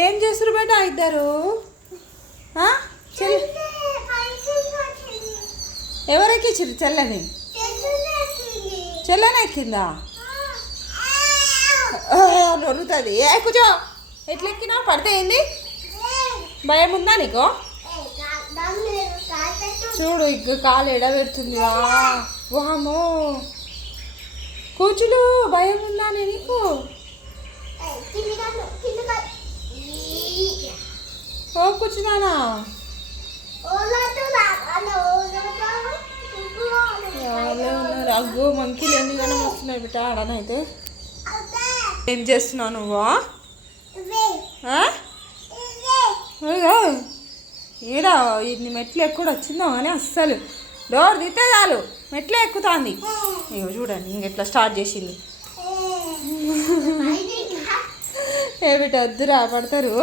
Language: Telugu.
ఏం చేస్తారు బేట ఇద్దరు? ఎవరెక్కించారు చెల్లని? చెల్లని ఎక్కిందా? నొరుతుంది. కూర్చో. ఎట్లా ఎక్కినా పడితే ఏంది? భయం ఉందా నీకు? చూడు ఇక కాలు ఎడబెడుతుంది. వామో కూర్చులు. భయం ఉందా నీకు? ఓ కూర్చున్నానా? అగ్గో మంకీలు ఎన్ని జనం వస్తున్నాయి బిడ్డ ఆడనైతే. ఏం చేస్తున్నావు నువ్వు? ఏడా ఇన్ని మెట్లు ఎక్కువ వచ్చిందో అని అస్సలు డోర్ తీస్తే చాలు మెట్లే ఎక్కుతుంది. ఇగో చూడండి ఇంకెట్లా స్టార్ట్ చేసింది. ఏ బిడ్డ వద్దురా పడతారు.